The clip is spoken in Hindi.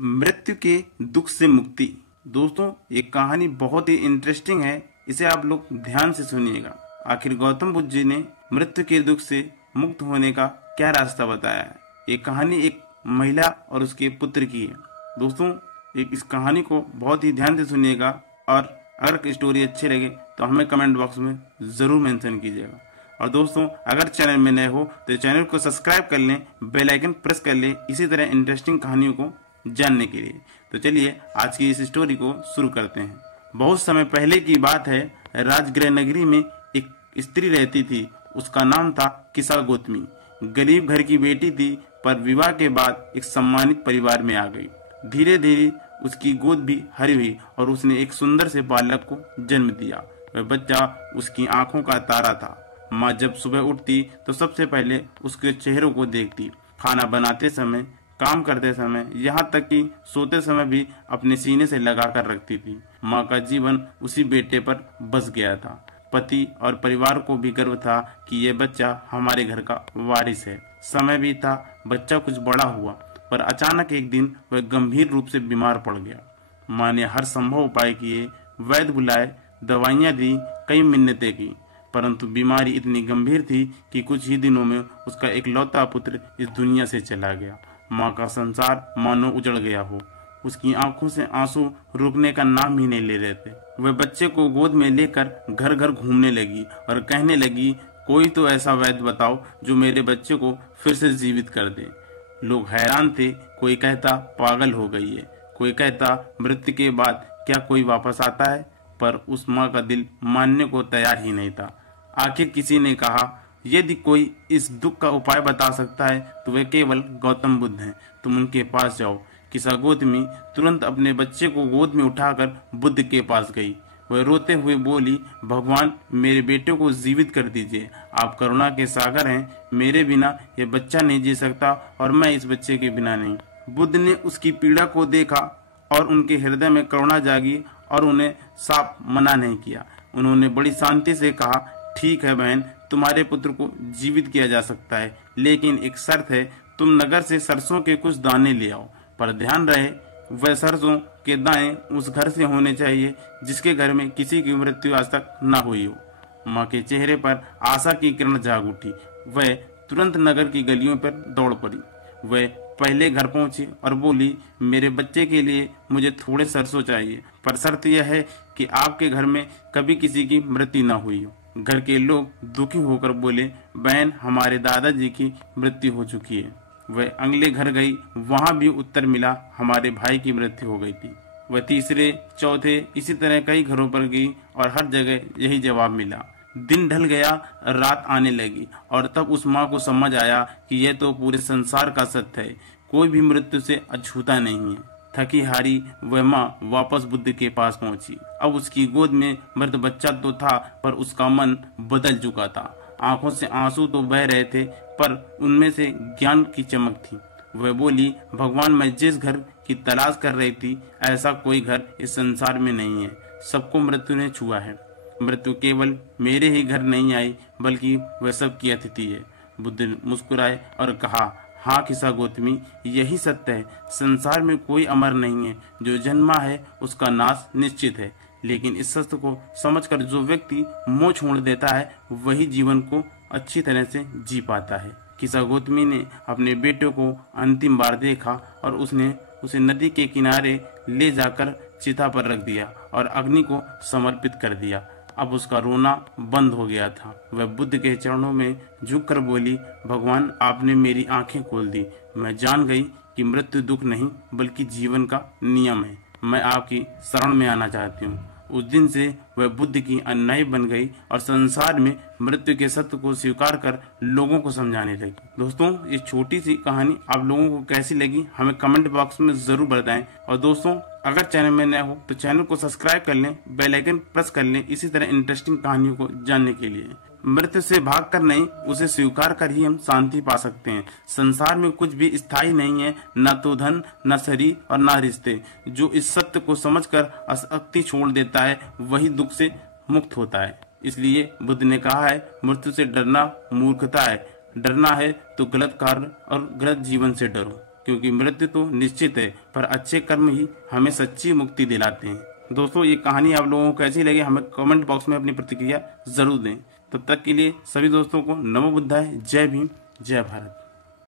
मृत्यु के दुख से मुक्ति। दोस्तों, ये कहानी बहुत ही इंटरेस्टिंग है, इसे आप लोग ध्यान से सुनिएगा। आखिर गौतम बुद्ध जी ने मृत्यु के दुख से मुक्त होने का क्या रास्ता बताया है। ये कहानी एक महिला और उसके पुत्र की है। दोस्तों, इस कहानी को बहुत ही ध्यान से सुनिएगा और अगर स्टोरी अच्छी लगे तो हमें कमेंट बॉक्स में जरूर मेंशन कीजिएगा। और दोस्तों, अगर चैनल में नए हो तो चैनल को सब्सक्राइब कर लें, बेल आइकन प्रेस कर लें इसी तरह इंटरेस्टिंग कहानियों को जानने के लिए। तो चलिए आज की इस स्टोरी को शुरू करते हैं। बहुत समय पहले की बात है। राजगृह नगरी में एक स्त्री रहती थी। उसका नाम था किसा गौतमी। गरीब घर की बेटी थी, पर विवाह के बाद एक सम्मानित परिवार में आ गई। धीरे धीरे उसकी गोद भी हरी हुई और उसने एक सुंदर से बालक को जन्म दिया। वह बच्चा उसकी आंखों का तारा था। माँ जब सुबह उठती तो सबसे पहले उसके चेहरों को देखती। खाना बनाते समय, काम करते समय, यहाँ तक कि सोते समय भी अपने सीने से लगा कर रखती थी। माँ का जीवन उसी बेटे पर बस गया था। पति और परिवार को भी गर्व था कि ये बच्चा हमारे घर का वारिस है। समय भी था, बच्चा कुछ बड़ा हुआ, पर अचानक एक दिन वह गंभीर रूप से बीमार पड़ गया। माँ ने हर संभव उपाय किए, वैद्य बुलाए, दवाइयाँ दी, कई मिन्नतें की, परंतु बीमारी इतनी गंभीर थी कि कुछ ही दिनों में उसका इकलौता पुत्र इस दुनिया से चला गया। माँ का संसार मानो उजड़ गया हो। उसकी आंखों से आंसू रुकने का नाम ही नहीं ले रहे थे। वह बच्चे को गोद में लेकर घर घर घूमने लगी और कहने लगी, कोई तो ऐसा वैद्य बताओ जो मेरे बच्चे को फिर से जीवित कर दे। लोग हैरान थे। कोई कहता पागल हो गई है, कोई कहता मृत्यु के बाद क्या कोई वापस आता है। पर उस माँ का दिल मानने को तैयार ही नहीं था। आखिर किसी ने कहा, यदि कोई इस दुख का उपाय बता सकता है तो वे केवल गौतम बुद्ध हैं। तुम उनके पास जाओ। किसा गौतमी तुरंत अपने बच्चे को गोद में उठाकर बुद्ध के पास गई। वह रोते हुए बोली, भगवान, मेरे बेटे को जीवित कर दीजिए। आप करुणा के सागर हैं। मेरे बिना यह बच्चा नहीं जी सकता और मैं इस बच्चे के बिना नहीं। बुद्ध ने उसकी पीड़ा को देखा और उनके हृदय में करुणा जागी और उन्हें साफ मना नहीं किया। उन्होंने बड़ी शांति से कहा, ठीक है बहन, तुम्हारे पुत्र को जीवित किया जा सकता है, लेकिन एक शर्त है, तुम नगर से सरसों के कुछ दाने ले आओ, पर ध्यान रहे वह सरसों के दाने उस घर से होने चाहिए जिसके घर में किसी की मृत्यु आज तक न हुई हो। माँ के चेहरे पर आशा की किरण जाग उठी। वह तुरंत नगर की गलियों पर दौड़ पड़ी। वह पहले घर पहुंची और बोली, मेरे बच्चे के लिए मुझे थोड़े सरसों चाहिए, पर शर्त यह है कि आपके घर में कभी किसी की मृत्यु न हुई हो। घर के लोग दुखी होकर बोले, बहन, हमारे दादाजी की मृत्यु हो चुकी है। वह अगले घर गई, वहां भी उत्तर मिला, हमारे भाई की मृत्यु हो गई थी। वह तीसरे, चौथे, इसी तरह कई घरों पर गई और हर जगह यही जवाब मिला। दिन ढल गया, रात आने लगी और तब उस माँ को समझ आया कि यह तो पूरे संसार का सत्य है, कोई भी मृत्यु से अछूता नहीं है। थकी हारी वह माँ वापस बुद्ध के पास पहुंची। अब उसकी गोद में मृत बच्चा तो था, पर उसका मन बदल चुका था। आंखों से आंसू तो बह रहे थे, पर उनमें से ज्ञान की चमक थी। वह बोली, भगवान, मैं जिस घर की तलाश कर रही थी, ऐसा कोई घर इस संसार में नहीं है। सबको मृत्यु ने छुआ है। मृत्यु केवल मेरे ही घर नहीं आई, बल्कि वह सबकी अतिथि है। बुद्ध मुस्कुराए और कहा, हाँ किसा गौतमी, यही सत्य है। संसार में कोई अमर नहीं है। जो जन्मा है उसका नाश निश्चित है, लेकिन इस सत्य को समझकर जो व्यक्ति मोह छोड़ देता है वही जीवन को अच्छी तरह से जी पाता है। किसा गौतमी ने अपने बेटे को अंतिम बार देखा और उसने उसे नदी के किनारे ले जाकर चिता पर रख दिया और अग्नि को समर्पित कर दिया। अब उसका रोना बंद हो गया था। वह बुद्ध के चरणों में झुककर बोली, भगवान, आपने मेरी आंखें खोल दी। मैं जान गई कि मृत्यु दुख नहीं बल्कि जीवन का नियम है। मैं आपकी शरण में आना चाहती हूँ। उस दिन से वह बुद्ध की अनुयायी बन गई और संसार में मृत्यु के सत्य को स्वीकार कर लोगों को समझाने लगी। दोस्तों, ये छोटी सी कहानी आप लोगों को कैसी लगी हमें कमेंट बॉक्स में जरूर बताएं। और दोस्तों, अगर चैनल में नए हो तो चैनल को सब्सक्राइब कर लें, बेल आइकन प्रेस कर लें इसी तरह इंटरेस्टिंग कहानियों को जानने के लिए। मृत्यु से भागकर नहीं, उसे स्वीकार कर ही हम शांति पा सकते हैं। संसार में कुछ भी स्थायी नहीं है, न तो धन, न शरीर और न रिश्ते। जो इस सत्य को समझकर आसक्ति छोड़ देता है वही दुख से मुक्त होता है। इसलिए बुद्ध ने कहा है, मृत्यु से डरना मूर्खता है। डरना है तो गलत कार्य और गलत जीवन से डरो। क्योंकि मृत्यु तो निश्चित है, पर अच्छे कर्म ही हमें सच्ची मुक्ति दिलाते हैं। दोस्तों, ये कहानी आप लोगों को कैसी लगी हमें कमेंट बॉक्स में अपनी प्रतिक्रिया जरूर दें। तब तक के लिए सभी दोस्तों को नमो बुद्धाय, जय भीम, जय भारत।